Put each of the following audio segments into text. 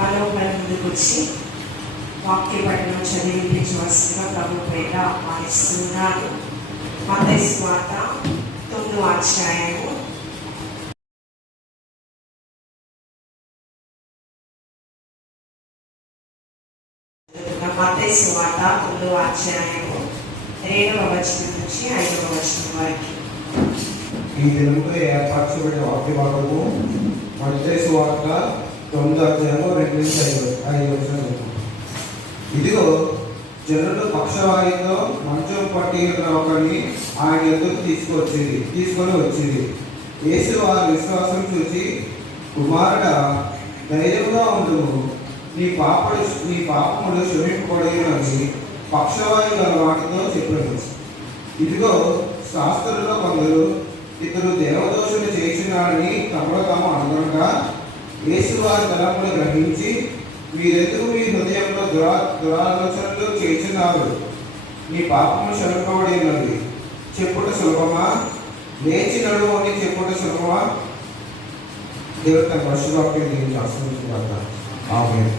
మనం ముందుకు వచ్చి వాక్య పఠనం చదివించవలసిందిగా ప్రభు పేర ఆహ్వానిస్తున్నాను. మత్తయి సువార్త 9వ అధ్యాయము మత్తయి సువార్త 9వ అధ్యాయము 2వ వచనం నుంచి 5వ వచనం వరకు. ఈ దినంలో ఏర్పరచబడిన వాక్య భాగము మత్తయి సువార్త 9వ అధ్యాయము 2 నుంచి 5 వచనాలు. ఇదిగో జనులు పక్షవాయుతో మంచం పట్టి ఉన్న ఒకరిని ఆయన ఎదురు తీసుకొని వచ్చింది. యేసు వారి విశ్వాసం చూసి, కుమారుడా, ధైర్యంగా ఉండుము, నీ పాపములు క్షమింపబడినని పక్షవాయు గల వాటితో చెప్పాడు. ఇదిగో శాస్త్రులలో కొందరు ఇతడు దేవదోషులు చేసినాడని తమలో తాము అనుగుణంగా యేసు వారి తలములు గ్రహించి, మీరెందుకు మీ హృదయంలో దురాలోచనలు చేస్తున్నారు? నీ పాపము క్షమింపబడి ఉన్నది. చెప్పుట సులభమా? లేచి నడువు అని చెప్పుట సులభమా? దేవుడు తన పరిశుభాక్యం దీనికి ఆశ్రయించుకుంటా. ఆమేన్.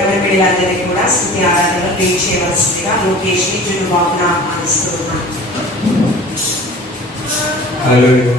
ఎవరి బిడ్డలందరినీ కూడా స్తుతి ఆరాధనలో ప్రేమ చేయవలసిందిగా లోకేష్ని జునుబాబును ఆహ్వానిస్తున్నాను. హల్లెలూయా.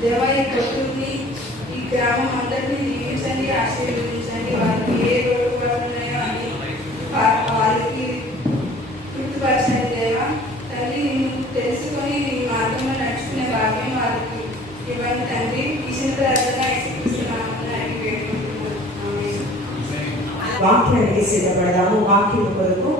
దేవాలయ భక్తుల్ని ఈ గ్రామం అందరినీ దీవించండి, ఆశీర్వదించండి. వారికి ఏ లోటుపాట్లు ఉన్నాయో అని వారికి తృప్తిపరచండి. దేవా తండ్రి, నేను తెలుసుకొని నీ మార్గంలో నడుచుకునే భాగ్యం వారికి ఇవ్వండి తండ్రి. ఇచ్చిన ప్రార్థన యేసుక్రీస్తునామమున అడిగి వేడుకుంటున్నాను. ఆమేన్. వాక్యానికి సిద్ధపడదాము. వాక్యం కొరకు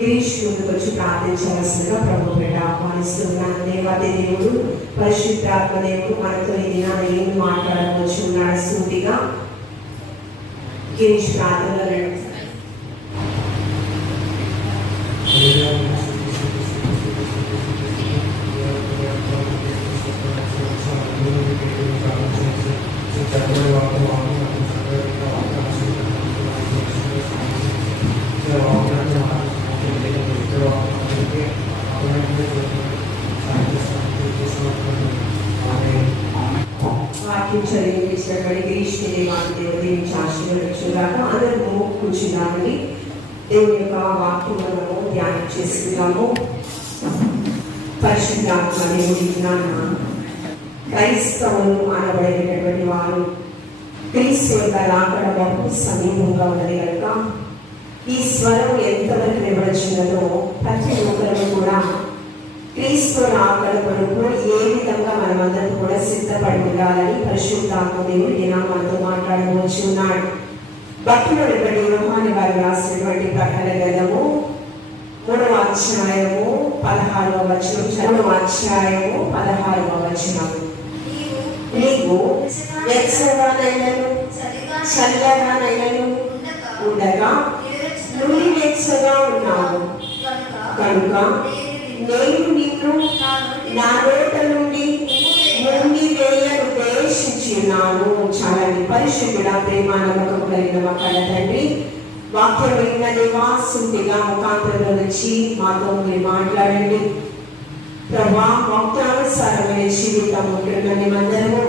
గిరీష్ ముందుకు వచ్చి ప్రార్థించవలసిందిగా ప్రభు పేట ఆహ్వానిస్తున్నాను. దేవాది దేవుడు పరిశుద్ధాత్మ దేవుడు మనతో ఈ దినాన ఏమి మాట్లాడవచ్చు ఉన్నాడు. సూటిగా గిరీష్ ప్రార్థనలో వాక్యం చదివించినటువంటి గిరీష్ దేవుడి ఆశీర్వదించుగాక. అందరూ కూర్చున్నామని దేవుని యొక్క వాక్యములను ధ్యానం చేసుకున్నాము. పరిశుద్ధాత్మ దేవుడి క్రైస్తవులు అనబడేటటువంటి వారు క్రీస్తు యొక్క రాకడ బహు సమీపంగా ఉన్నది కనుక ఈ స్వరం ఎంతవరకు నిలబడుచున్నదో ప్రతి ఒక్కరు కూడా క్రీస్తు రాకడ కొరకు ఏ విధంగా మనమందరం కూడా సిద్ధపడి ఉండాలని పరిశుద్ధాత్మ దేవుడు మనతో మాట్లాడవచ్చు ఉన్నాడు. భక్తుడైనటువంటి యోహాను గారు రాసినటువంటి ప్రకటన గ్రంథము 3వ అధ్యాయము 16వ వచనం. 3వ అధ్యాయము 16వ వచనం. నీవు వెచ్చగానైనను చల్లగానైనను ఉండగా నువ్వు వెచ్చగా ఉన్నావు కనుక నేను నిన్ను నా నోట నుండి వేయను ఉద్దేశించున్నాను. చాలా పరిశుద్ధుడ, ప్రేమ నమ్మకం కలిగిన మా కన్న తండ్రి, వాక్యం విన్న నివాసుడిగా ముఖాంతరంలో వచ్చి మాతో మీరు మాట్లాడండి ప్రభా. వాక్యానుసారమైన జీవితం ఉంటున్న మేమందరము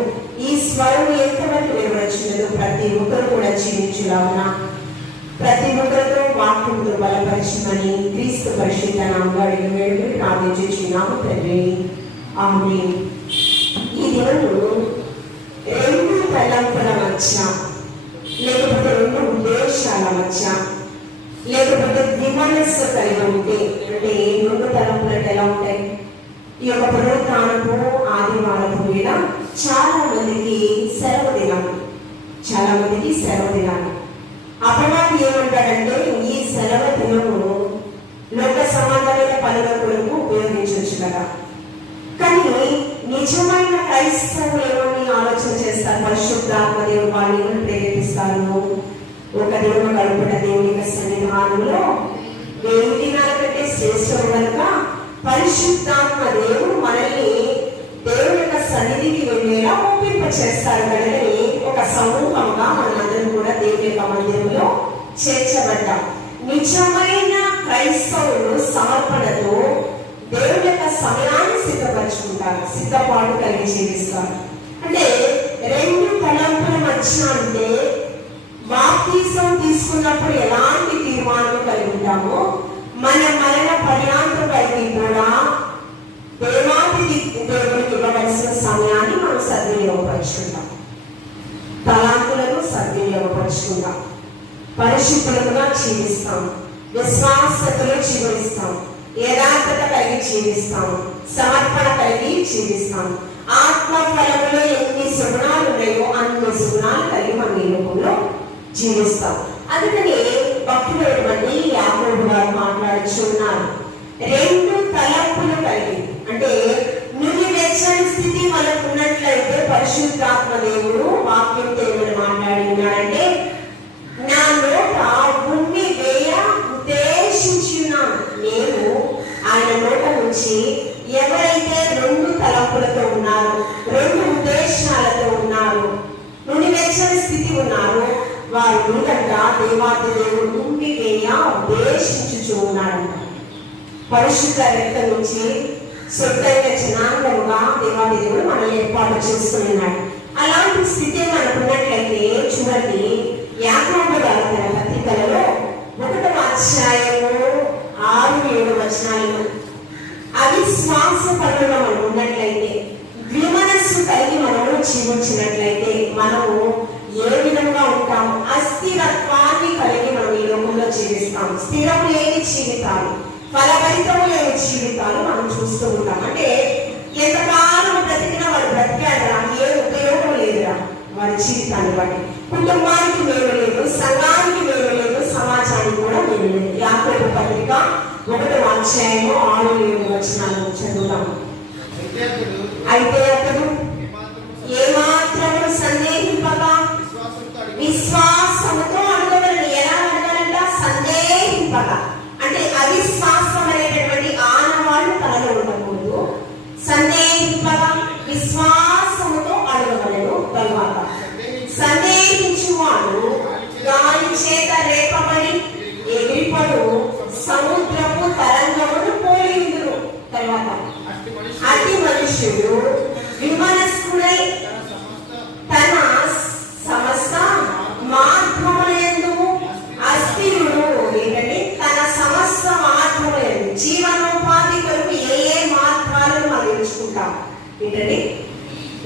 ఈ స్వరం ఎంతవరకు వివరించినదో ప్రతి ఒక్కరు కూడా జీవించులాగున ప్రతి ఒక్కరితో వాక్యంతో బలపరచమని క్రీస్తు పరిశుద్ధ నామములో అడిగి వేడుకొని ప్రార్థించుచున్నాము తండ్రి, ఆమేన్. ఈ దినము రెండు తలంపుల మధ్య, లేకపోతే రెండు ఉద్దేశాల మధ్య, లేకపోతే ద్విమనస్సు కలిగి ఉంటే, అంటే రెండు తలంపులు అంటే ఎలా ఉంటాయి? ఈ యొక్క పునరుత్థానపు ఆదివారపు మీద చాలా మందికి సెలవు దినాలు, చాలా మందికి సెలవు దినాలు. అపవాది ఏమంటాడంటే ఈ సెలవు దినము లోక సంబంధమైన పనుల కొరకు ఉపయోగించవచ్చు కదా. కానీ నిజమైన క్రైస్తవులు ఏమని ఆలోచన చేస్తారు? పరిశుద్ధాత్మ దేవుడు వాళ్ళని ప్రేరేపిస్తారు. ఒక దినము గడుపుట దేవుని యొక్క సన్నిధానంలో 1000 దినాల కంటే శ్రేష్టం కనుక పరిశుద్ధాత్మ దేవుడు మనల్ని దేవుని యొక్క సన్నిధికి వెళ్ళేలా ఒప్పింప చేస్తారు కనుకని ఒక సమూహంగా మనందరం కూడా దేవుని యొక్క మందిరంలో చేర్చబడ్డాం. నిజమైన క్రైస్తవులు సమర్పణతో దేవుని యొక్క సమయాన్ని సిద్ధపరచుకుంటారు, సిద్ధపాటు కలిగి జీవిస్తారు. అంటే రెండు తలంపుల మధ్య అంటే బాప్తిసం తీసుకున్నప్పుడు ఎలాంటి తీర్మానం కలిగి ఉంటామో మన మరణ పర్యాంతం వరకు కూడా దేవునికి ఇవ్వవలసిన సమయాన్ని మనం సద్వినియోగపరుచుకుంటాం, తలాంతులను సద్వినియోగపరుచుకుంటాం, పరిశుద్ధులుగా జీవిస్తాం, విశ్వాసతలో జీవిస్తాం, యథార్థత కలిగి జీవిస్తాం, సమర్పణ కలిగి జీవిస్తాం. ఆత్మ ఫలములో ఎన్ని సుగుణాలు ఉన్నాయో అన్ని సుగుణాలు కలిగి మనం ఈ లోకంలో జీవిస్తాం. అందుకని భక్తుడైనటువంటి యాకోబు గారు మాట్లాడుచున్నారు. రెండు తలంపులు కలిగి, అంటే నువ్వు వెచ్చని స్థితి మనకు ఉన్నట్లయితే పరిశుద్ధాత్మ దేవుడు వాక్యం దేవుడు మాట్లాడినాడంటే నా నోట ఉన్ని వేయ ఉద్దేశించున్నాను. నేను ఆయన నోట నుంచి ఎవరైతే రెండు తలంపులతో ఉన్నారు, రెండు ఉద్దేశాలతో ఉన్నారు, నుండి వెచ్చని స్థితి ఉన్నారు, వారి మీదంట దేవాది దేవుడు ఉండి వేయ ఉద్దేశించుచూ ఉన్నాడంట. పరిశుద్ధ రక్తం నుంచి సొంతైన జనాంగముగా దేవాది దేవుడు మనల్ని ఏర్పాటు చేసుకున్నాడు. అలాంటి స్థితి మనకున్నట్లయితే చూడండి, యాకోబు గారు తన పత్రికలలో 1వ అధ్యాయము 6-7 వచనాలను అవిశ్వాస పనులు మనం ఉన్నట్లయితే, ద్విమనస్సు కలిగి మనము జీవించినట్లయితే మనము ఏ విధంగా ఉంటాము? అస్థిరత్వాన్ని కలిగి మనం ఈ లోకంలో జీవిస్తాము. స్థిరం లేని జీవితాలు, ఫలభరితము లేని జీవితాలు మనం చూస్తూ ఉంటాం. అంటే ఎంతకాలం బ్రతికినా వాడు బ్రతికాడరా, ఏ ఉపయోగం లేదురా వారి జీవితాన్ని బట్టి. కుటుంబానికి మేలు లేదు, సంఘానికి మేలు లేదు, సమాజానికి కూడా మేలు లేదు. యాకోబు పత్రిక 1వ అధ్యాయము 6-7 వచనాలను చదువుతాం. అయితే అతడు ఏమాత్రము సందేహింపగా విశ్వాసముతో అడగవలను. ఎలా అడగాలంట? సందేహింపగా. అంటే అవిశ్వాసం అనేటటువంటి ఆనవాళ్ళు తనలో ఉండకూడదు. సందేహింపగా విశ్వాసముతో అడగవలను. తరువాత సందేహించువాడు గాలి చేత రేపబడి ఎగిరిపడు సముద్రపు తరంగమును పోలిందురు. తర్వాత అతి మనుషుడు విమనస్కుడై తన సమస్త మార్గములందు అస్థిరుడు. ఏంటంటే తన సమస్త మార్గములందు జీవనోపాధి కొరకు ఏ మార్గాలను మనం ఎంచుకుంటాం. ఏంటంటే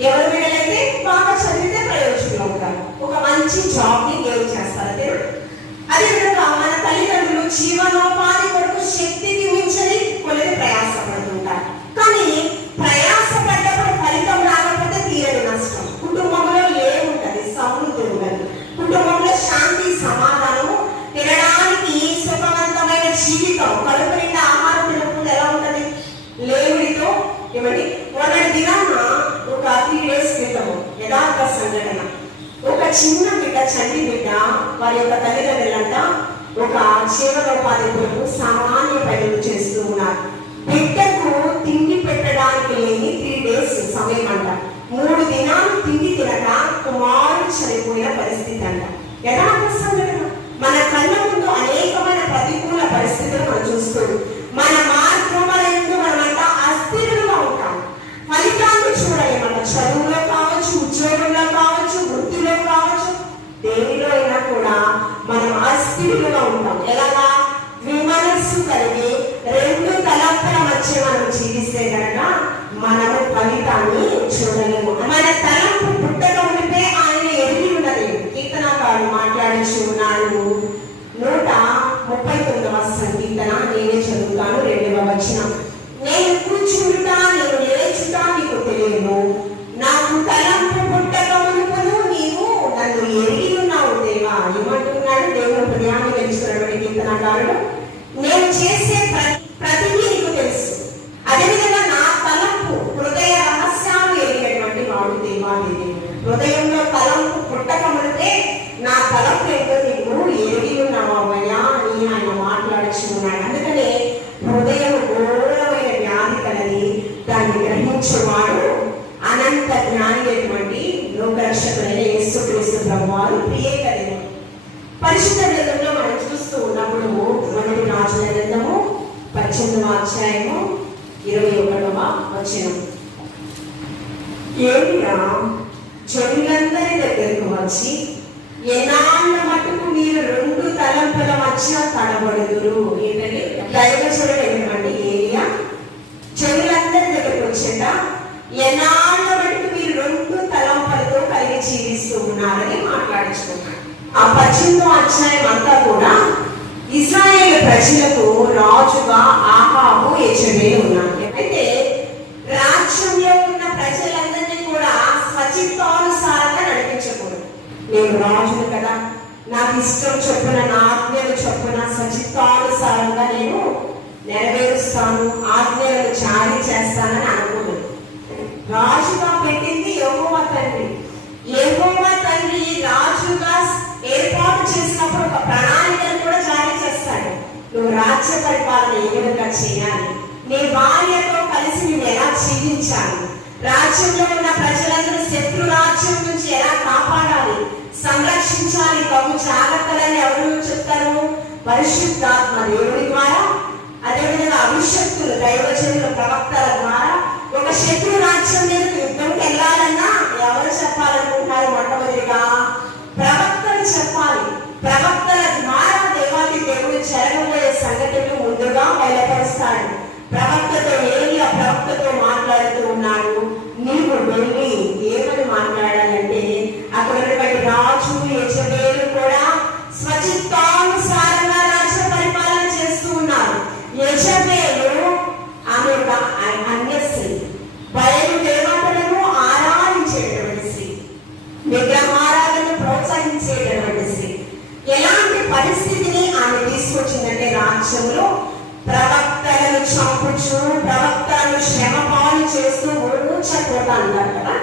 ఎవరు వీళ్ళైతే బాగా చదివితే ప్రయోజనంగా ఉంటారు, ఒక మంచి జాబ్ ని గెయిన్ చేస్తారంటే. అదేవిధంగా మన తల్లిదండ్రులు జీవనోపాధి కొరకు శక్తికి మించని కొన్ని ప్రయాసపడుతుంటారు. కానీ ప్రయాసపడ్డప్పుడు ఫలితం రాకపోతే తీరని నష్టం. కుటుంబంలో ఏముంటది? సమృద్ధి ఉండదు. కుటుంబంలో శాంతి సమా చిన్న బిడ్డ, చంటి బిడ్డ, వారి యొక్క తల్లిదండ్రులంట ఒక జీవనోపాధి కొరకు సామాన్య పనులు చేస్తూ ఉన్నారు. బిడ్డకు తిండి పెట్టడానికి లేని 3 days సమయం అంట. 3 దినాలు తిండి తినక కుమారుడు చనిపోయిన పరిస్థితి అంట. యథార్థ సంఘటన. మన కళ్ళ ముందు అనేకమైన ప్రతికూల పరిస్థితులు మనం చూస్తూ మన మార్గముల యందు మనమంతా అస్థిరులుగా ఉంటాం. ఫలితాన్ని చూడలేమంట. చదువులో కావచ్చు, ఉద్యోగంలో కావచ్చు, వృత్తిలో కావచ్చు, దేనిలో అయినా కూడా మనం అస్థిరులుగా ఉంటాం. ఎలాగా? విమనస్సు కలిగి 2 తలంపుల మధ్య మనం జీవిస్తే కనుక మనము ఫలితాన్ని చూడలేము. మన తలంపు పుట్టక ఉంటే ఆయన ఎరిగి ఉన్నది. కీర్తనకారుడు మాట్లాడుచు ఉన్నాడు. 139వ సంకీర్తన నేనే చదువుతాను. 2వ వచనం. నేను కూర్చుంటా, నేను లేచుటా నీకు తెలియను, నాకు తలంపు పుట్టక మునుపును నీవు నన్ను ఎరిగి ఉన్నావు దేవా. ఏమంటున్నాడు? దేవుడు హృదయాన్ని తెలుసుకున్నటువంటి కీర్తనకారుడు, నేను చేసే ప్రతిదీ నీకు తెలుసు. అదేవిధంగా నా తలంపు, హృదయ రహస్యాలు ఎరిగినటువంటి వాడు దేవాదేవి. హృదయంలో తలంపు పుట్టక మునిపే నా తలంపు ఏంటో నీవు ఎరిగి ఉన్నావయ్యా అని ఆయన మాట్లాడుచు ఉన్నాడు. అందుకనే హృదయం ఘోరమైన వ్యాధి కలది. దాన్ని గ్రహించేవాడు అనంత జ్ఞాని అయినటువంటి లోకరక్షకుడైన యేసుక్రీస్తు ప్రభువారు ప్రియేక దేవుడు. పరిశుద్ధ గ్రంథంలో మనం చూస్తూ ఉన్నప్పుడు 1 రాజుల గ్రంథము 18వ అధ్యాయము 21వ వచనం. ఏలియా జనులందరి దగ్గరకు వచ్చి, ఎన్నాళ్ళ మటుకు మీరు 2 తలంపుల మధ్య తడబడుదురు. ఏంటంటే దైవజనుడు ఏంటంటే ఏలియా జనులందరి దగ్గరకు వచ్చేట, ఎన్నాళ్ళ మటుకు మీరు 2 తలంపులతో కలిగి జీవిస్తూ ఉన్నారని మాట్లాడుచుకున్నాడు. ఆ 18వ అధ్యాయం అంతా కూడా ఇశ్రాయేలు ప్రజలకు రాజుగా ఆహాబు, యెజెబెలు ఉన్నారు. అయితే రాజ్యంలో ఉన్న ప్రజలందరినీ కూడా స్వచిత్తానుసారంగా నడిపించకూడదు. నేను రాజును కదా, నాకు ఇష్టం చొప్పున, నా ఆజ్ఞలు చొప్పున స్వచిత్తానుసారంగా నేను నెరవేరుస్తాను, ఆజ్ఞలను జారీ చేస్తానని అనుకోలేదు. రాజుగా పెట్టింది యెహోవా తండ్రి. యెహోవా తండ్రి రాజుగా ఏర్పాటు చేసినప్పుడు ఒక ప్రణాళికను కూడా జారీ చేస్తాడు. నువ్వు రాజ్య పరిపాలన ఏ విధంగా చేయాలి, నీ భార్యతో కలిసి నువ్వు ఎలా జీవించాలి, రాజ్యంలో ఉన్న ప్రజలందరూ శత్రు రాజ్యం నుంచి ఎలా కాపాడాలి, సంరక్షించాలి, బహు జాగ్రత్తలని ఎవరు చెప్తారు? పరిశుద్ధాత్మ దేవుడి ద్వారా. అదేవిధంగా అభిషక్తులు, దైవజనుల, ప్రవక్తల ద్వారా. ఒక శత్రు రాజ్యం మీద యుద్ధంకి వెళ్ళాలన్నా ఎవరు చెప్పాలనుకుంటున్నారు? మొట్టమొదటిగా ప్రవక్తలు చెప్పాలి. ప్రవక్తల ద్వారా దేవాది దేవుడు జరగబోయే సంగతులు ముందుగా బయలుపరుస్తాడు. ప్రవక్తతో ఏలియా ప్రవక్తతో మాట్లాడుతూ ఉన్నాడు. నీవు వెళ్ళి ఏమని మాట్లాడాలంటే, అక్కడ ఉన్నటువంటి రాజు, యెజెబెలు కూడా స్వచిత్తానుసారంగా రాజ్య పరిపాలన చేస్తూ ఉన్నారు. యెజెబెలు ఆమె ఒక అన్యశ్రీ, బయలు దేవతలను ఆరాధించేటటువంటి స్త్రీ, విగ్రహారాధనను ప్రోత్సహించేటటువంటి స్త్రీ. ఎలాంటి పరిస్థితిని ఆమె తీసుకొచ్చిందంటే, రాజ్యంలో ప్రవక్తలను చంపుచు, ప్రవక్తలను శ్రమపాలు చేస్తూ ఊచకోట అంటారు కదా,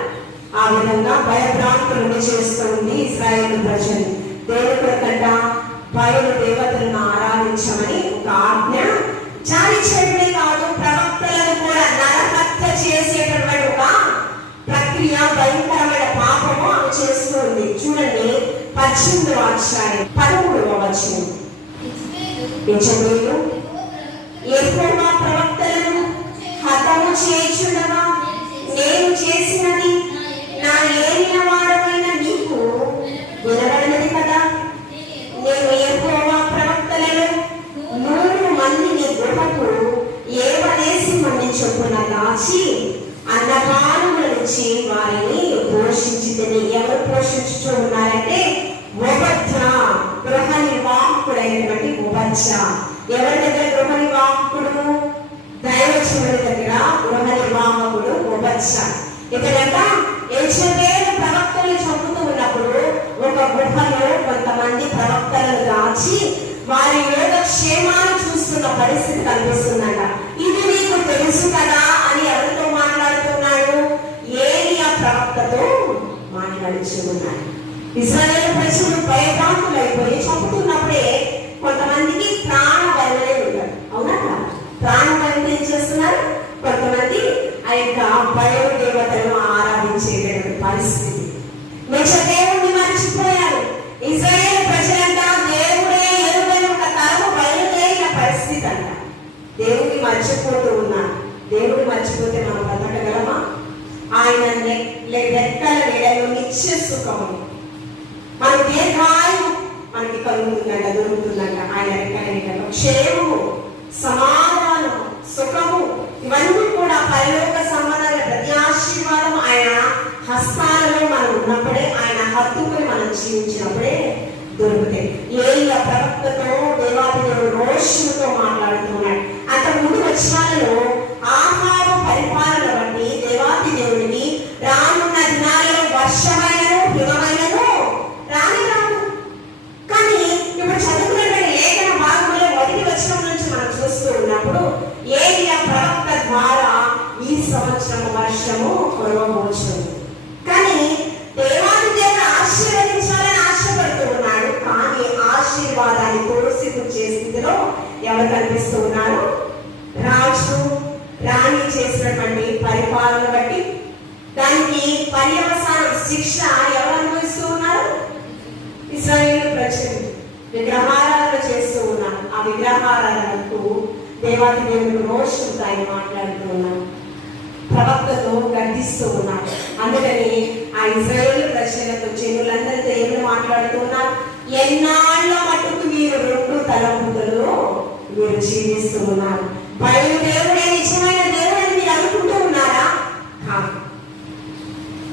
ఆ విధంగా భయభ్రాంతులను చేస్తుంది ఇశ్రాయేలు ప్రజలు. దేవుని కొరకంట బయలు దేవతలను ఆరాధించమని ఒక ఆజ్ఞ జారీ చేయడమే కాదు, ప్రవక్తలను కూడా నరహత్య చేసేటటువంటి ఒక ప్రక్రియ, భయంకరమైన పాపము ఆమె చేస్తుంది. చూడండి 18వ అధ్యాయం 13వ వచనం. యెజెబెలు యెహోవా ప్రవక్తలను హతము చేయుచుండగా నేను చేసినది నా ఏలిన వాడమైన నీకు వినబడినది కదా. నేను యెహోవా ప్రవక్తలను 100 మందిని గుహకు ఏవనేసి మంది చొప్పున దాచి అన్నపానముల నుంచి వారిని పోషించితిని. ఎవరు పోషించుతూ ఉన్నారంటే, ఒబద్యా, గృహ నిర్వాహకుడైనటువంటి ఒబద్యా. ఎవరి దగ్గర గృహ నిర్వాహకుడు? దైవజనుడి దగ్గర గృహ నిర్వాహకుడు ఒబద్యా. ఇక్కడంట యెజెబెలు ప్రవక్తలు చంపుతూ ఉన్నప్పుడు ఒక గుహలో కొంతమంది ప్రవక్తలను దాచి వారి యోగక్షేమాలు చూస్తున్న పరిస్థితి కనిపిస్తుందంట. ఇది నీకు తెలుసు కదా అని ఎవరితో మాట్లాడుతున్నాడు? ఏలియా ప్రవక్తతో మాట్లాడుతూ ఉన్నాడు. ఇశ్రాయేలు ప్రజలు భయభ్రాంతులైపోయి చంపుతున్నప్పుడే కొంతమందికి ప్రాణ భయం అనేది ఉంటారు. అవునా? ప్రాణ భయం ఏం చేస్తున్నారు? కొంతమంది ఆ యొక్క బయలు దేవతలను ఆరాధించేటువంటి పరిస్థితి. నిజ దేవుణ్ణి మర్చిపోయారు. ఇశ్రాయేలు ప్రజలంతా దేవుడే ఎరుగని ఒక తరము బయలుదేరిన పరిస్థితి అంట. దేవుడిని మర్చిపోతూ ఉన్నారు. దేవుడు మర్చిపోతే మనం బతకగలమా? ఆయన రెక్కల నీడలో నిత్య సుఖము, మన దీర్ఘాయు మనకి కలుగుతుందంట, దొరుకుతుందంట. ఆయన రెక్కల నీడలో క్షేమము, సమాధానము, సుఖము, ఇవన్నీ కూడా పరలోక సంబంధమైన ప్రతి ఆశీర్వాదం ఆయన హస్తాలలో మనం ఉన్నప్పుడే, ఆయన హత్తుకుని మనం జీవించినప్పుడే దొరుకుతాయి. ఏలియా ప్రవక్తతో దేవాది దేవుడు రోషముతో మాట్లాడుతున్నాడు. అంతకు ముందు వచనాలలో ఆహార పరిపాలన బట్టి దేవాది దేవుడిని రానున్న దినాలలో వర్షమైనను హిమమైనను రాని రాను. కానీ ఇప్పుడు చదువుకున్నటువంటి లేఖన భాగంలో 1వ వచనం నుంచి మనం చూస్తూ ఉన్నప్పుడు ఏలియా ప్రవక్త ద్వారా ఈ సంవత్సరం వర్షము కురవబోచుంది. కానీ దేవాది దేవుడు ఆశీర్వదించాలని ఆశపడుతూ ఉన్నాడు. కానీ ఆశీర్వాదాన్ని తోసిపుచ్చే స్థితిలో ఎవరు కనిపిస్తూ ఉన్నారు? రాజు రాణి చేసినటువంటి పరిపాలన బట్టి దానికి పర్యవసానం శిక్ష ఎవరు అనుభవిస్తూ ఉన్నారు? ఇశ్రాయేలు ప్రజలు విగ్రహారాధన చేస్తూ ఉన్నారు. ఆ విగ్రహారాధనకు దేవాది దేవుడు రోషంతో ఆయన మాట్లాడుతూ ఉన్నారు, ప్రవక్తతో గర్దిస్తూ ఉన్నారు. అందుకని ఆ ఇశ్రాయేలు ప్రజలతో జనులందరితో ఏమని మాట్లాడుతూ ఉన్నారు? ఎన్నాళ్ళ మటుకు మీరు 2 తలంపులలో మీరు జీవిస్తూ ఉన్నారు. బయలు దేవుడే నిజమైన దేవుడు అని మీరు అనుకుంటూ ఉన్నారా? కాదు.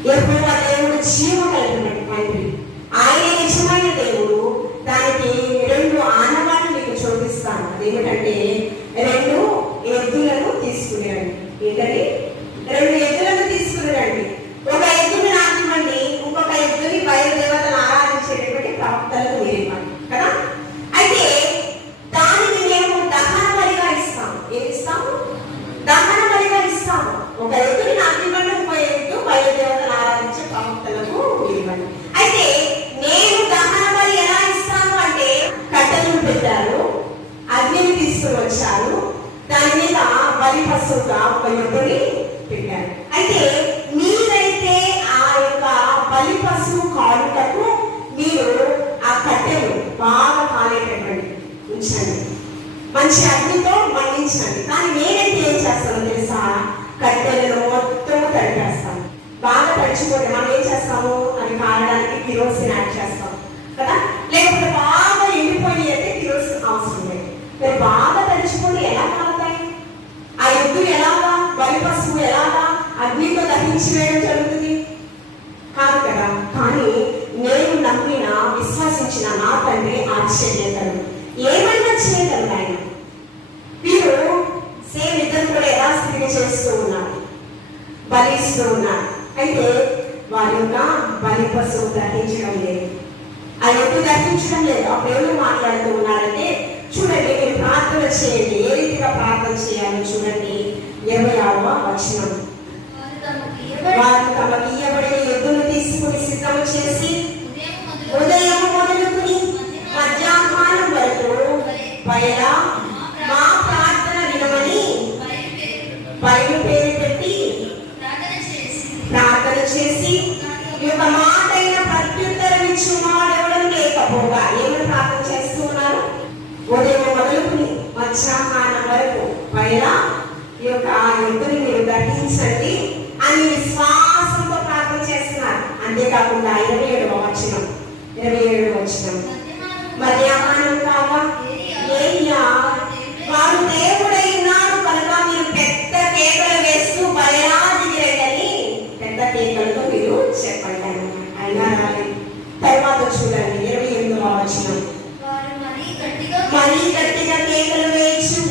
యెహోవా దేవుడు జీవ కలిగినటువంటి ఆయన నిజమైన దేవుడు. దానికి 2 ఆనవాళ్ళు మీకు చూపిస్తాను. అదేమిటంటే 2 ఎద్దులను తీసుకుని రండి. ఏంటండి? 2 ఎద్దులను తీసుకుని రండి. ఒక ఎద్దుని నాకివ్వండి, ఇంకొక ఎద్దుని బయలుదేవతను ఆరాధించేటటువంటి ప్రవక్తలకు మీరు ఇవ్వండి కదా. అయితే దానికి మేము దహన బలిగా ఇస్తాము. ఏమి ఇస్తాము? దహన బలిగా ఇస్తాము. ఒక ఎద్దుని నాకివ్వండి, ఇంకో ఎద్దు బయలుదేవతను ఆరాధించే ప్రవక్తలకు మీరు ఇవ్వండి. అయితే నేను దహన బలి ఎలా ఇస్తాను అంటే కట్టెలు పెట్టారు, అగ్నిని తీసుకుని వచ్చారు, దాని మీద బలి పశువుగా ఒక ఎద్దుని పెట్టారు. అయితే మీరైతే ఆ యొక్క బలి పశువు కాలుటకు మీరు ఆ కట్టెలు బాగా కాలేటటువంటి ఉంచండి, మంచి అగ్నితో మండించండి. కానీ నేనైతే ఏం చేస్తానో తెలుసా? కట్టెలను మొత్తం తడిపేస్తాను. బాగా తడిచిపోతే మనం ఏం చేస్తాము? అది కాలడానికి కిరోసిన్ యాడ్ చేస్తాం కదా. లేకపోతే బాగా ఎండిపోయి అయితే కిరోసిన్ అవసరం లేదు. మరి బాగా తడిచిపోతే ఎలా కాలుతాయి? ఆ ఎద్దు ఎలాగా, బలి పశువు ఎలాగా అగ్నితో దహించి వేయడం జరుగుతుంది? కాదు కదా. కానీ నేను నమ్మిన విశ్వసించిన నా తండ్రి ఆశ్చర్యకరుడు, ఏమైనా చేయగలడు ఆయన. వీరు సేమ్ ఇద్దరు కూడా యథాస్థితిగా చేస్తూ ఉన్నారు, బలిస్తూ ఉన్నారు. అయితే వారి యొక్క బలి పశువు దహించడం లేదు, ఆ ఎద్దు దహించడం లేదు. అప్పుడు ఎవరు మాట్లాడుతూ ఉన్నారంటే చూడండి, మీరు ప్రార్థన చేయండి. ఏ రీతిగా ప్రార్థన చేయాలో చూడండి. 26వ వచనం. వారు తమకు ఇయ్యబడిన ఎద్దును తీసుకుని సిద్ధం చేసి ఉదయం మొదలుకుని మధ్యాహ్నం వరకు బయలా మా ప్రార్థన వినమని బయలు పేరు పెట్టి ప్రార్థన చేసి యొక్క మాటైన ప్రత్యుత్తరం ఇచ్చువాడెవడం లేకపోగా ఏమని ప్రార్థన చేస్తూ ఉన్నారు? ఉదయం మొదలుకుని మధ్యాహ్నం వరకు బయలా ఈ యొక్క ఆ ఎద్దుని మీరు దహించండి అని విశ్వాసంతో ప్రార్థన చేస్తున్నారు. అంతేకాకుండా 27వ వచనం మధ్యాహ్నం కాగా ఏలియా వాడు దేవుడై ఉన్నాడు కనుక మీరు పెద్ద కేకలు వేస్తూ బయలా దిగిరండి, పెద్ద కేకలతో మీరు చెప్పండి అయినా రాలి. తర్వాత చూడండి 28వ వచనం. మరీ గట్టిగా కేకలు వేయచ్చు,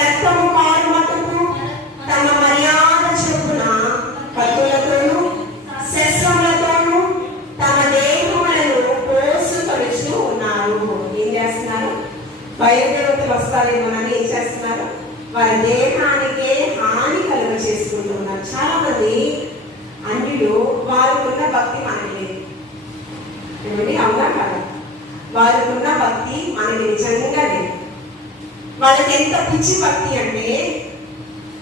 రక్తము కారు మట్టుకు తమ మర్యాద చొప్పున కత్తులతోనూ శస్త్రములతోనూ తమ దేహములను పోసుకొనుచు ఉన్నారు. ఏం చేస్తున్నారు? బయలుదేవతలు వస్తారేమోనని ఏం చేస్తున్నారు? వారి దేహానికే హాని కలుగ చేసుకుంటున్నారు. చాలా మంది అన్యులు వారికి ఉన్న భక్తి మనకి లేదు. ఏమండి, అవునా కదా? వారికున్న భక్తి మనకి నిజంగా లేదు. వాళ్ళకి ఎంత పిచ్చి భక్తి అంటే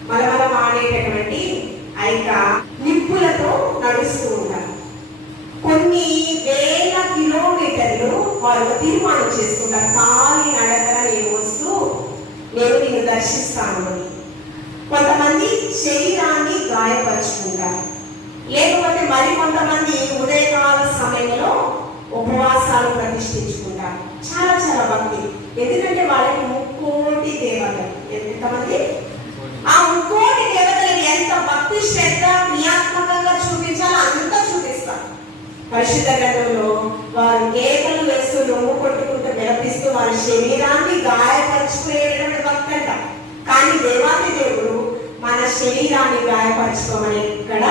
మనం ఆడేటటువంటి ఆ యొక్క నిప్పులతో నడుస్తూ ఉంటారు. కొన్ని వేల కిలోమీటర్లు వాళ్ళు తీర్మానం చేసుకుంటారు, కాలి నడకన నేను వస్తూ నేను నిన్ను దర్శిస్తాను అని. కొంతమంది శరీరాన్ని గాయపరుచుకుంటారు, లేకపోతే మరి కొంతమంది ఉదయకాల సమయంలో ఉపవాసాలు ప్రతిష్ఠించుకుంటారు. చాలా చాలా భక్తి, ఎందుకంటే వాళ్ళకి 3,000,000 దేవతలు. ఎంతమంది? ఆ 3,000,000 దేవతలు ఎంత భక్తి శ్రద్ధ క్రియాత్మకంగా చూపించాలో అంత చూపిస్తారు. పరిశుద్ధ గ్రంథంలో వారు కేకలు వేస్తూ రొమ్ము కొట్టుకుంటూ విలపిస్తూ వారి శరీరాన్ని గాయపరుచుకునేటటువంటి భక్తి అంట. కానీ దేవాది దేవుడు మన శరీరాన్ని గాయపరచుకోమని ఇక్కడ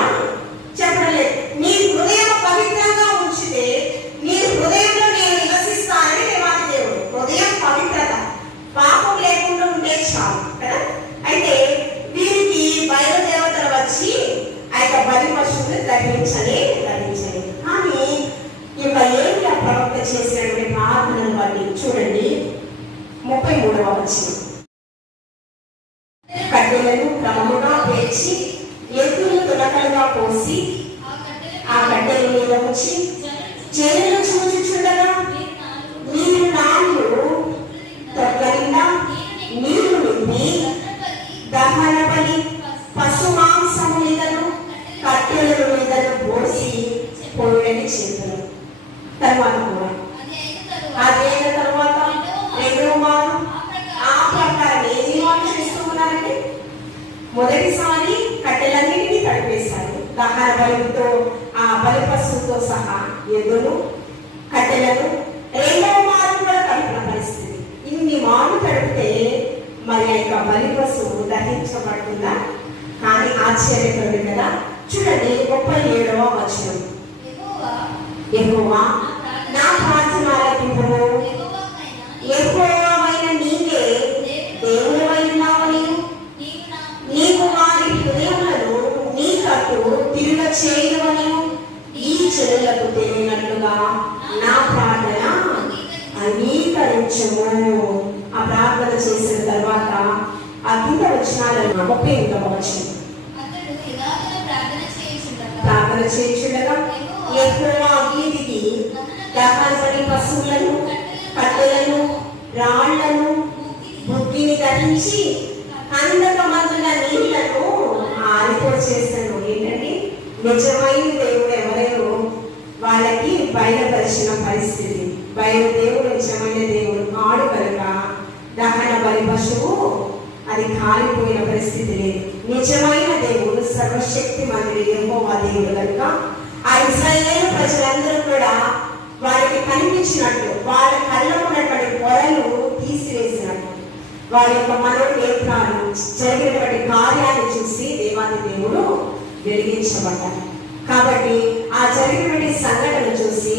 చెప్పలేదు. నీ హృదయం పవిత్రంగా ఉంచితే నీ హృదయంలో నేను నివసిస్తానని దేవాది దేవుడు. హృదయం పవిత్రత, పాపం లేకుండా ఉంటే చాలు కదా. అయితే వీరికి బయలుదేవతలు వచ్చి ఆ యొక్క బలి పశువుని ధరించలే. కానీ ఈ యొక్క ఏలియా ప్రవక్త చేసినటువంటి ప్రార్థనను బట్టి చూడండి, 33వ వచనం. కట్టెలను క్రమముగా పేర్చి ఎత్తులు తునకలుగా పోసి ఆ కట్టెల మీద వచ్చి చేతులు చూచుచుండగా నీరు నాళ్ళు తొక్కలిందా నీరు నింపి దహన బలి పశు మాంసము మీదను కట్టెల మీదను పోసి పొయ్యని చేతులు. తర్వాత కూడా అదైన తర్వాత రెండవ మారు ఆ ప్రకారం ఏది వాళ్ళు చేస్తూ ఉన్నారంటే, మొదటిసారి కట్టెలన్నింటినీ తడిపేశారు దహన బలితో, ఆ బలి పశువుతో సహా ఎద్దును కట్టెలను. రెండవ మారు కూడా తడిపిన పరిస్థితి. ఇన్ని మారు తడిపితే మరి ఆ యొక్క బలి పశువు దహించబడుతుందా? కానీ ఆశ్చర్యకరుడు కదా. చూడండి 37వ వచనం. యెహోవా నా ప్రార్థన ఆలకింపుము, యెహోవావైన నీవే దేవుడవై ఉన్నావని, నీవు వారి హృదయములను నీ కట్టు తిరుగ చేయవని ఈ జనులకు తెలియనట్లుగా నా ప్రార్థన అంగీకరించుము. ఆ ప్రార్థన చేసిన తర్వాత ఆ కింద వచనాలను 38వ వచనం. ప్రార్థన చేయుచుండగా యెహోవా వీధికి దహన బలి పశువులను కట్టెలను రాళ్లను బుగ్గిని ధరించి కందకమందుల నీళ్లను ఆరిపోచేస్తాను. ఏంటంటే నిజమైన దేవుడు ఎవరైనా వాళ్ళకి బయలుపరిచిన పరిస్థితి. దేవుడు నిజమైన దేవుడు కాడు కనుక దహన బలి పశువు అది కాలిపోయిన పరిస్థితి లేదు. నిజమైన దేవుడు సర్వశక్తి మంత్రి యెహోవా దేవుడు కనుక ఆ ఇశ్రాయేలు ప్రజలందరూ కూడా వారికి కనిపించినట్టు, వాళ్ళ కళ్ళలో ఉన్నటువంటి పొరలు తీసివేసినట్టు, వారి యొక్క మనోనేత్రాలు జరిగినటువంటి కార్యాన్ని చూసి దేవాది దేవుడు వెలిగించబడ్డారు. కాబట్టి ఆ జరిగినటువంటి సంఘటన చూసి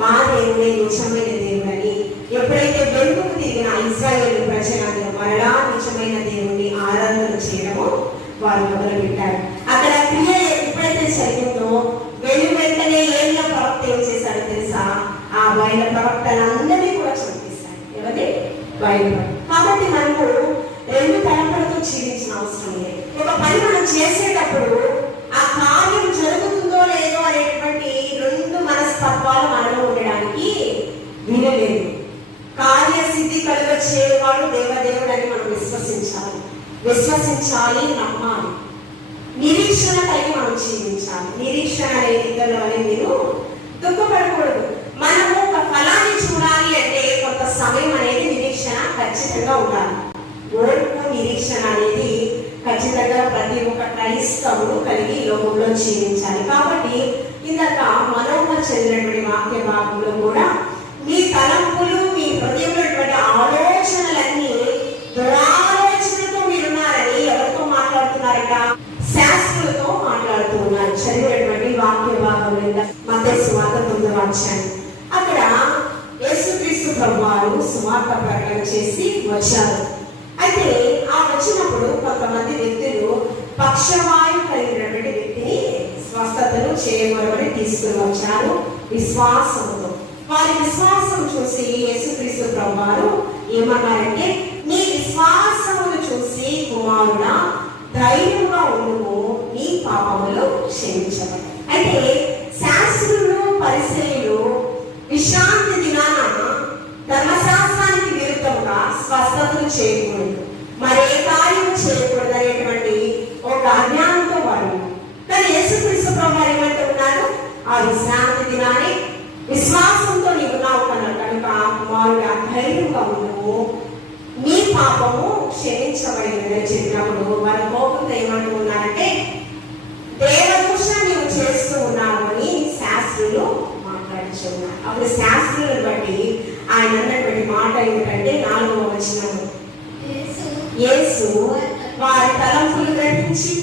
మా దేవుడే నిజమైన దేవుడని ఎప్పుడైతే వెనుకకు తిరిగిన ఇశ్రాయేలు ప్రజలందరూ మరలా నిజమైన దేవుడిని ఆరాధన చేయడమో వారు మొదలుపెట్టారు. అక్కడ క్రియ ఎప్పుడైతే జరిగిందో వెంటనే ఏళ్ళ ప్రవక్త ఏం చేశారో తెలుసా? ఆ బయల ప్రవక్తలందరినీ కూడా చంపేశారు. ఎవరి? బయలు. కాబట్టి మనము రెండు తలంపులతో జీవించిన అవసరం లేదు. ఒక పని మనం చేసేటప్పుడు ఆ కార్యం జరుగుతుందో లేదో అనేటువంటి రెండు మనస్తత్వాలు మనలో ఉండడానికి వీలలేదు. కార్యసిద్ధి కలుగచేవాడు దేవదేవుడు అని మనం విశ్వసించాలి, నమ్మాలి. నిరీక్షణ కలిగి మనం జీవించాలి. నిరీక్షణ అనే ఇద్దరు అని మీరు దుఃఖపడకూడదు. మనము ఒక ఫలాన్ని చూడాలి అంటే కొంత సమయం అనేది నిరీక్షణ ఖచ్చితంగా ఉండాలి. ఓర్పు నిరీక్షణ అనేది ఖచ్చితంగా ప్రతి ఒక్క క్రైస్తవుడు కలిగి లోకంలో జీవించాలి. కాబట్టి ఇందాక మనోహర చెందినటువంటి వాక్య భాగంలో కూడా మీ తలంపులు, మీ హృదయంలో ఆలోచనలన్నీ దురాలోచనతో మీరున్నారని ఎవరితో మాట్లాడుతున్నారట? శాస్త్రులతో మాట్లాడుతూ ఉన్నారు. చదివినటువంటి వాక్య భాగంలో మత్తయి సువార్త 9వ అధ్యాయం. అక్కడ యేసుక్రీస్తు ప్రభువారు సువార్త ప్రకటన చేసి వచ్చారు. అయితే ఆ వచ్చినప్పుడు కొంతమంది వ్యక్తులు పక్షవాయు కలిగినటువంటి వ్యక్తిని స్వస్థతను చేయమని తీసుకుని వచ్చారు విశ్వాసంతో. వారి విశ్వాసం చూసి యేసుక్రీస్తు ప్రభువారు ఏమన్నారంటే, నీ విశ్వాసమును చూసి కుమారుడా ధైర్యంగా ఉండుము, నీ పాపములు క్షమించబడి. అయితే శాస్త్రులు పరిసయ్యులు విశ్రాంతి దినాన ధర్మశాస్త్రానికి విరుద్ధంగా స్వస్థతలు చేయకూడదు, మరే కార్యం చేయకూడదు అనేటువంటి ఒక అజ్ఞానంతో వారు. కానీ యేసుక్రీస్తు ప్రభువారు ఏమంటూ ఉన్నారు, ఆ విశ్రాంతి దినాన్ని విశ్వాసంతో నీవు ఉన్నావు కనుక కుమారుడు ధైర్యంగా ఉండవు, నీ పాపము క్షమించబడిందని చెప్పినప్పుడు వారి కోపంతో ఏమంటూ ఉన్నారంటే, దేవదూష నీవు చేస్తూ ఉన్నావు అని శాస్త్రులు మాట్లాడుతున్నారు. అప్పుడు శాస్త్రులను బట్టి ఆయన అన్నటువంటి మాట ఏమిటంటే 4వ వచనము, యేసు వారి తలంపులు గ్రహించి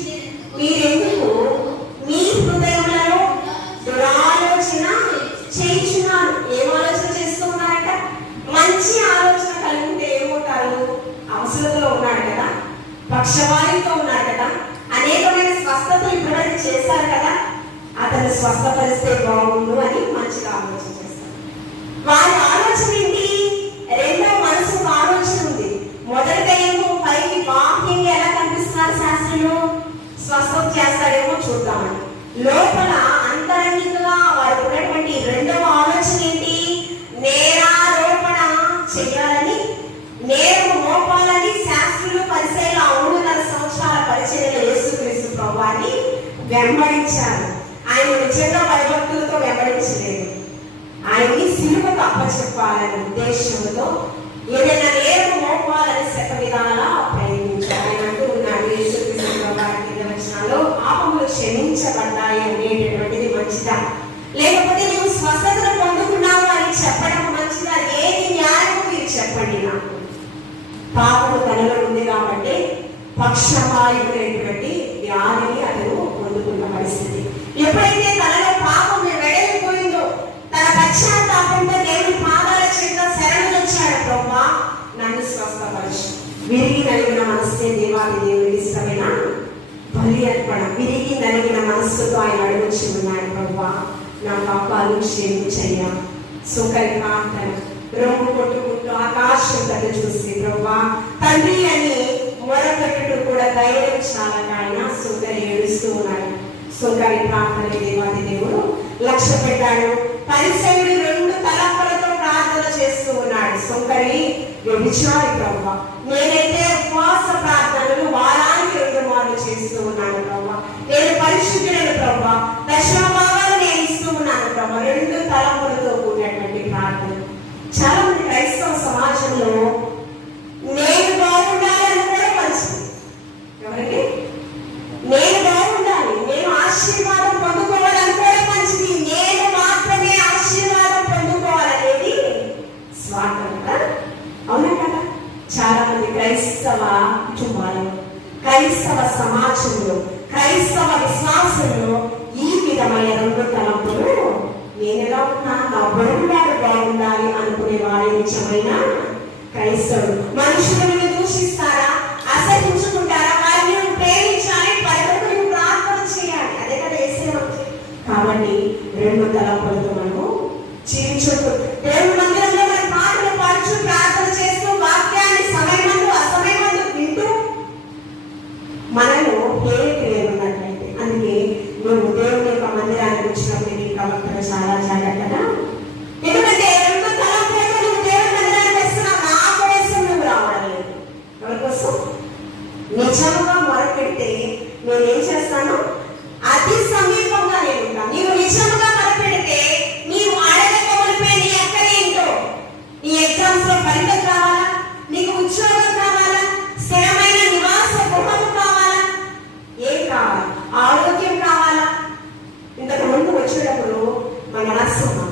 మీరెందుకు మీ హృదయములలో దురాలోచన చేయించున్నారు. ఏం ఆలోచన చేస్తూ ఉన్నారట? మంచి ఆలోచన కలిగితే ఏమవుతారు? అవసరతలో ఉన్నాడు కదా, పక్షవాయుతో ఉన్నాడు కదా, అనేకమైన స్వస్థతలు ఇప్పటివరకు చేశారు కదా, అతను స్వస్థపరిస్తే బాగుండు అని మంచిగా ఆలోచన చేస్తారు. వారి ఆలోచన ఏంటి? రెండో మనసు ఆలోచన ఉంది. మొదటిగా ఏమో పైకి బాహ్యంగా ఎలా కనిపిస్తున్నారు శాస్త్రులు, స్వస్థత చేస్తాడేమో చూద్దామని. లోపల అంతరంగికంగా వారికి ఉన్నటువంటి రెండవ ఆలోచన ఏంటి? నేరారోపణ చేయాలని, నేరం మోపాలని శాస్త్రులు పరిచయలు 3.5 సంవత్సరాల పరిచయలో యేసుక్రీస్తు ప్రభువాన్ని వెంబడించారు. ఆయన నిజంగా భయభక్తులతో వెంబడించలేదు, ఆయన్ని సిలువకు అప్పచెప్పాలనే ఉద్దేశంతో ఏదైనా నేరం మోపాలని శత విధాలా ప్రయత్నించారు. ఆయన అంటూ ఉన్నాడు యేసుక్రీస్తు ప్రభువారి వచనాల్లో, పాపములు క్షమించబడ్డాయి అనేటటువంటిది మంచిదా, లేకపోతే నువ్వు స్వస్థతను పొందుకున్నావు అని చెప్పడం మంచిదా? ఏది న్యాయమో మీరు చెప్పండి నాకు. పాపము తనలో ఉంది కాబట్టి పక్షవాయువునేటువంటి వ్యాధిని అతను పొందుకున్న పరిస్థితి. ఎప్పుడైతే తనలో పాపం వెడలిపోయిందో, తన పశ్చాత్తాపంతో దేవుని పాదాల చేత శరణు వచ్చాడు, ప్రభువా నన్ను స్వస్థపరచు. విరిగి నలిగిన మనస్సే దేవాది దేవుడికి ఇష్టమైన బలి అర్పణ. విరిగి నలిగిన మనస్సుతో ఆయన అడుగుచి ఉన్నాడు, ప్రభువా నా పాపాలు క్షమించయ్యా. సుఖరి ప్రార్థన రొమ్ము కొట్టుకుంటూ ఆకాశం తల్లి చూసి ప్రభువా తండ్రి అని మొరపెట్టుటూ కూడా ధైర్యం చాలక ఆయన సుఖరి ఏడుస్తూ ఉన్నాడు. సుఖరి ప్రార్థన దేవాది దేవుడు లక్ష్య పెట్టాడు. పరిసయుడు 2 తలంపులతో ప్రార్థన చేస్తూ ఉన్నాడు. సుఖరి వ్యభిచారి ప్రభువా, నేనైతే ఉపవాస ప్రార్థనలు వారానికి 2 మార్లు చేస్తూ ఉన్నాను ప్రభువా, నేను పరిశుద్ధులను ప్రభువా, దశమ భాగాలు నేను ఇస్తూ ఉన్నాను ప్రభువా. 2 తలంపులతో కూడినటువంటి ప్రార్థన. చాలా మంది క్రైస్తవ సమాజంలో నేను బాగుండాలని కూడా మంచిది. ఎవరండి? నేను బాగుండాలి, నేను ఆశీర్వాదం పొందుకోవాలని కూడా మంచిది, నేను మాత్రమే ఆశీర్వాదం పొందుకోవాలనేది స్వార్థం కదా, అవునా కదా? చాలా మంది క్రైస్తవ కుటుంబాలు, క్రైస్తవ సమాజంలో, క్రైస్తవ విశ్వాసంలో ఈ విధమైన 2 తలంపులు, నేను ఎలా ఉన్నా నా బరువులాడు బాగుండాలి అనుకునే వారే నిజమైన క్రైస్తవుడు. మనుషులను దూషిస్తారా, అసహించుకుంటారా, వారిని ప్రేమించాలి, పరిపక్వతను ప్రార్థన చేయాలి. అదే కదా యేసేవాక్యం. కాబట్టి 2 తలంపులతో మనము జీవించు. దేవుని మందిరంలో మనం పాటలు పాడుచు ప్రార్థన చేస్తూ వాక్యాన్ని సమయమందు అసమయమందు వింటూ మనలో ఉన్నట్లయితే, అందుకే నువ్వు దేవుని యొక్క మందిరానికి వచ్చినప్పుడు నీ ప్రవర్తన చాలా జాగ్రత్తగా. ఎందుకంటే 2 తలంపులతో నువ్వు దేవుని మందిరానికి వస్తున్నావు, నా కోసం నువ్వు రావడం లేదు. ఎవరి కోసం? నిజంగా మొరపెడితే నేనేం చేస్తాను? అతి సమీపంగా నేను ఉంటాను. నీవు నిజంగా మొరపెడితే నీవు అడగకపోతే నీ ఎక్కడేంటో, నీ ఎగ్జామ్స్ లో ఫలితం కావాలా, నీకు ఉద్యోగం కావాలా, స్థిరమైన నివాస గృహం కావాలా, ఏం కావాలి? ఆరోగ్యం కావాలా? ఇంతకు ముందు వచ్చేటప్పుడు మన రాష్ట్రమా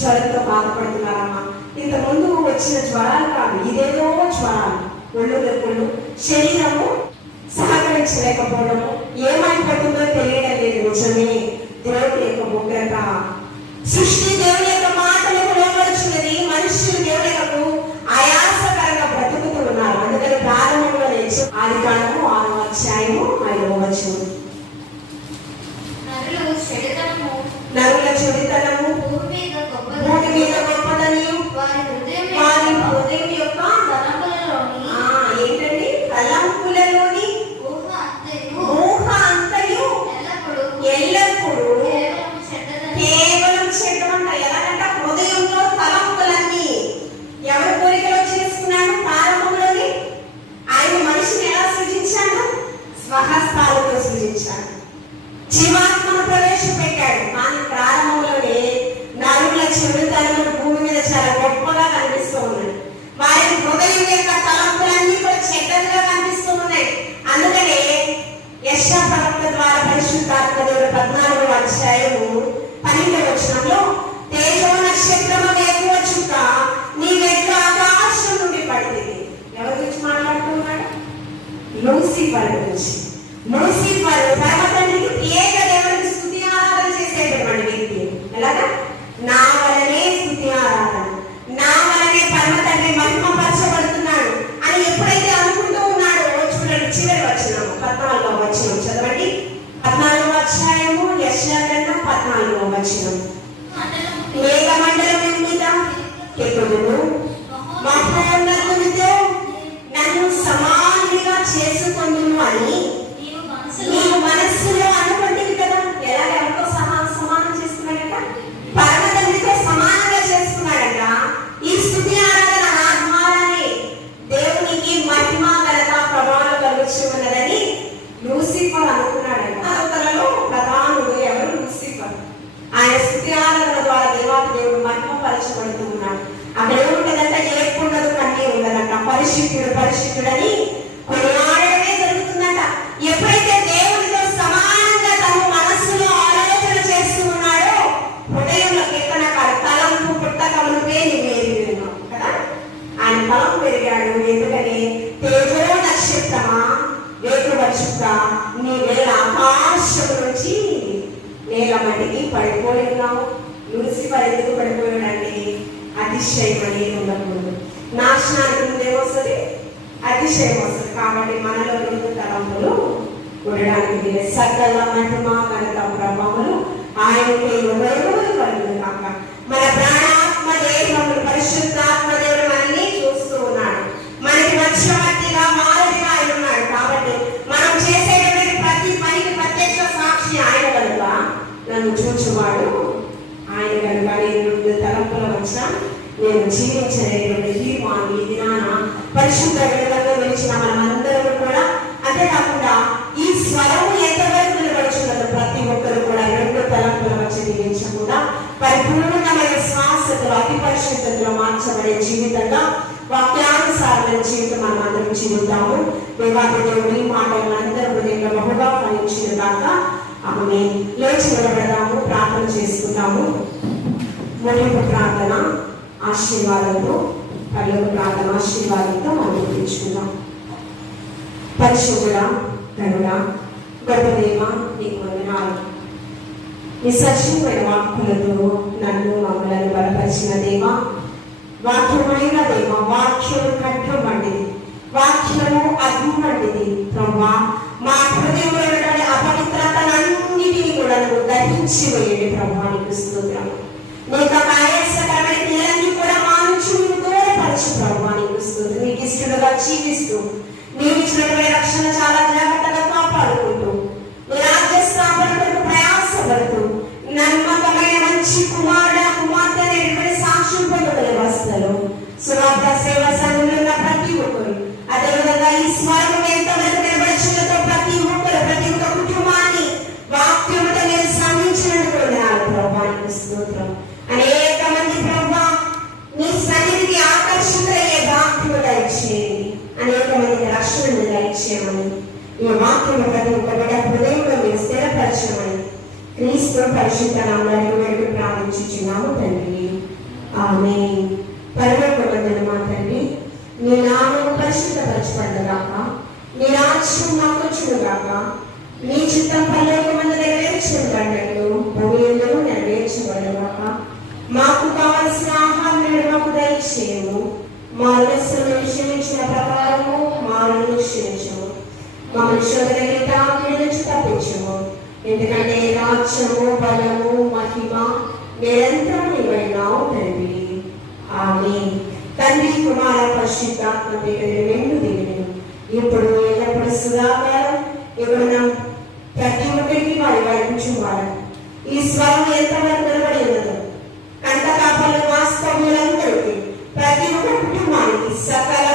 జ్వరంతో బాధపడుతున్నారమ్మా, ఇంతకు ముందు వచ్చిన జ్వరాలు కాదు, ఇదేదో జ్వరాలు, ఒళ్ళు నొప్పులు, శరీరము సహకరించలేకపోవడము, ఏమైపోతుందో తెలియడం లేదు. నిజమే, దేవుడి యొక్క ఉగ్రత, సృష్టి దేవుడి యొక్క మాటలకు లోపడుచున్నది, మనుషులు దేవుడి యొక్క ఆయాసకరంగా బ్రతుకుతూ ఉన్నారు. అందుకని ప్రారంభంలో ఆదికాండము 6వ అధ్యాయము 5వ వచనం, నరుల చెడుతనము భూమి మీద గొప్ప లూసిఫర్ గురించి. లూసిఫర్ పరమ తండ్రికి ఏక దేవునికి స్తుతి ఆరాధన చేసేటటువంటి వ్యక్తి. ఎలాగా? నా వలనే స్తుతి ఆరాధన, నా వలనే పరమ తండ్రి మహిమపరచబడుతున్నాడు అని ఎప్పుడైతే అనుకుంటూ ఉన్నాడో చూడండి, చివరి వచనం 14వ వచనం చదవండి. 14వ అధ్యాయము యెషయా గ్రంథం 14వ వచనం. మేఘమండలం మీద ఎప్పుడును మహోన్నతునితో నన్ను సమానుడిగా చేసుకొందును అని నీవు మనస్సులో అనుకుంటుంది కదా. ఎలా ఎవరితో సమానం చేసుకున్నాడట? పరమ తండ్రితో సమానంగా చేసుకున్నాడట. ఈ స్తుతి ఆరాధన ఆత్మాలని దేవునికి మహిమ ఘనత ప్రభావం కలుగుతూ ఉన్నదని లూసిఫర్ అనుకున్నాడట. అవతలలో ప్రధానుడు ఎవరు? లూసిఫర్. ఆయన స్తుతి ఆరాధన ద్వారా దేవాది దేవుడు మహిమ పరచబడుతూ ఉన్నాడు. అక్కడ ఏముంటదంటే ఏర్పుండదు, కన్నీరు ఉండదంట. పరిశుద్ధుడు పరిశుద్ధుడని కొనియాడమే జరుగుతుందంట. ఎప్పుడైతే దేవునితో సమానంగా తమ మనస్సులో ఆలోచన చేస్తూ ఉన్నాడో హృదయంలో కీర్తనకారు తలంపు పుట్టకములు పేరు కదా. ఆయన తలం పెరిగాడు. ఎందుకని? తేజో నక్షత్రమా వేకువచ్చుక నీ వేళ ఆకాశం నుంచి నేల మట్టికి పడిపోయి ఉన్నావు. లూసిఫర్ ఎందుకు పడిపోయాడండి? అతిశయం అనేది ఉండకూడదు. నాశనానికి ముందేమొస్తుంది? అతిశయం వస్తుంది. కాబట్టి మనలో రెండు తలంపులు ఉండడానికి సకల మహిమ ఘనత ప్రభావములు ఆయనకి ఎవరు కలుగును కాక. మన ప్రాణాత్మ దేహములు పరిశుద్ధాత్మ దేవుడు మనల్ని చూస్తూ ఉన్నాడు. మనకి మధ్యవర్తిగా మాదిరిగా ఆయన ఉన్నాడు. కాబట్టి మనం చేసేటువంటి ప్రతి పనికి ప్రత్యక్ష సాక్షి ఆయన కనుక, నన్ను చూచువాడు ఆయన కనుక. నేను రెండు తలంపుల వచ్చిన నేను జీవించలేటువంటి తీర్మానం ఈ దినాన పరిశుద్ధ గ్రంథంలో నిలిచిన మనమందరం కూడా, అంతేకాకుండా ఈ స్వరము ఎంతవరకు నిలబడుచున్నదో ప్రతి ఒక్కరు కూడా రెండు తలంపుల వచ్చి జీవించకుండా పరిపూర్ణమైన శ్వాసతో అతి పరిశుద్ధతలో మార్చబడే జీవితంగా వాక్యానుసారమైన జీవితం మనం అందరం జీవితాము. దేవాది దేవుడి మాటలు అందరూ హృదయంలో బహుగా ఫలించిన దాకా ఆమె లేచి నిలబడదాము, ప్రార్థన చేసుకుందాము. ముగింపు ప్రార్థన ఆశీర్వాదంతో, పల్లవ ప్రార్థన ఆశీర్వాదంతో మనం ముగించుకుందాం. పరిశుద్ధుడా, కరుణ, గొప్పదేవ, నీకు వందనాలు. నీ సజీవమైన వాక్కులతో నన్ను మమ్మలను బలపరిచిన దేవా, వాక్యమైన దేవ, వాక్యము ఖడ్గం వంటిది, వాక్యము అగ్ని వంటిది. ప్రభా, మా హృదయంలో ఉన్నటువంటి అపవిత్రతలన్నిటినీ కూడా నువ్వు దహించి వేయండి. ప్రభా, నీకు స్తోత్రం. నీకు ఆయాసకరమైన క్రియలన్నీ కూడా మా నుంచి నువ్వు దూరపరచు. ప్రభా, నీకు స్తోత్రం. నీకు ఇష్టలుగా జీవిస్తూ నీవు ఇచ్చినటువంటి రక్షణ చాలా జాగ్రత్తగా కాపాడుకుంటూ నీ రాజ్య స్థాపన కొరకు ప్రయాసపడుతూ నమ్మకమైన మంచి కుమారుడ కుమార్తె అనేటువంటి సాక్ష్యం పొందగల వస్తలు సువార్త సేవ సంఘంలో ఉన్న ప్రతి ఒక్కరు, అదేవిధంగా ఈ స్వరం ఎంతవరకు నిలబడిచులతో ప్రతి ఒక్కరు, ప్రతి ఒక్క కుటుంబాన్ని వాక్యముతో మీరు శ్రమించినందుకు ప్రభానికి స్తోత్రం. అనేక మంది ప్రభా నీ సన్నిధికి ఆకర్షితులయ్యే వాక్యము దయచేయండి. అనేక మందికి రక్షణ దయచేయమని, ఈ వాక్యము ప్రతి ఒక్క బిడ్డ హృదయంలో మీరు స్థిరపరచమని క్రీస్తు పరిశుద్ధ నామములో వేడుకు ప్రార్థించుచున్నాము తండ్రి. ఆమేన్. పరలోకమందున్న మా తండ్రి, నీ నామము పరిశుద్ధపరచబడుగాక, నీ రాజ్యం మాకొచ్చునుగాక, నీ చిత్తం పరలోకమందు నెరవేర్చబడినట్లు భూమియందును నెరవేర్చబడుగాక. మాకు కావలసిన ఆహారం మాకు దయచేయము, మా రుణస్తులను క్షమించిన ప్రకారము మా రుణములను క్షమించము, మమ్మల్ని శోధన నుంచి తప్పించము. ఎందుకంటే రాజ్యము బలము మహిమ నిరంతరం నీవైనావు తండ్రి. ఆమేన్. తండ్రి కుమార పరిశుద్ధాత్మ రెండు దేవుడు ఇప్పుడు ఎల్లప్పుడు సుధాకారం ఎవరైనా ప్రతి ఒక్కరికి వారి వైపువారు. ఈ స్వరం ఎంతవరకు నిలబడి ఉన్నదో కంట కాపలు వాస్తవ్యులందరికీ ప్రతి ఒక్క కుటుంబానికి సకల